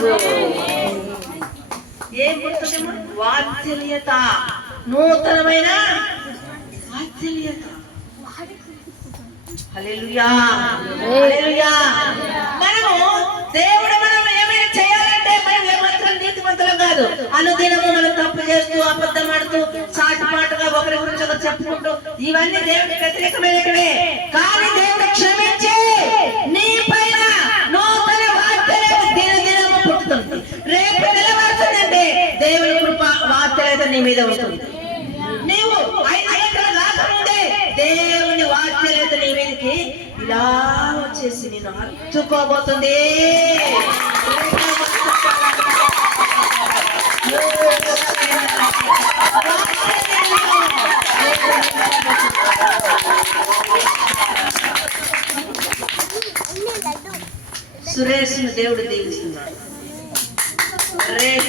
కలుగు. ఏం పుడుతుందేమో? వాత్సల్యత, నూతనమైన వాత్సల్యత. హల్లెలూయా, హల్లెలూయా. మనము దేవుడు మనం ఏమైనా చేయాలంటే మనం ఏమాత్రం నీతిమంతులం కాదు. అనుదినము మనం తప్పు చేస్తూ, అబద్ధం ఆడుతూ, సాటిపాటుగా ఒకరి గురించి ఒకరు చెప్పుకుంటూ, ఇవన్నీ దేవుడికి వ్యతిరేకమైనవే. కానీ దేవుడు క్షమించి నీ పైన నూతన వాత్సల్యత దినదినము పుట్టుతుంది. రేపు నిలబడుతుందంటే దేవుని కృప వాత్సల్యత నీ మీద ఉంటుంది. నీవు 5 గంటలు రాకముందే దేవుని వాత్సల్యత నీ మీదకి ఇలా వచ్చేసి నేను హత్తుకోబోతుంది. సురేష్ దేవుడు దీవిస్తున్నాడు. రేఖ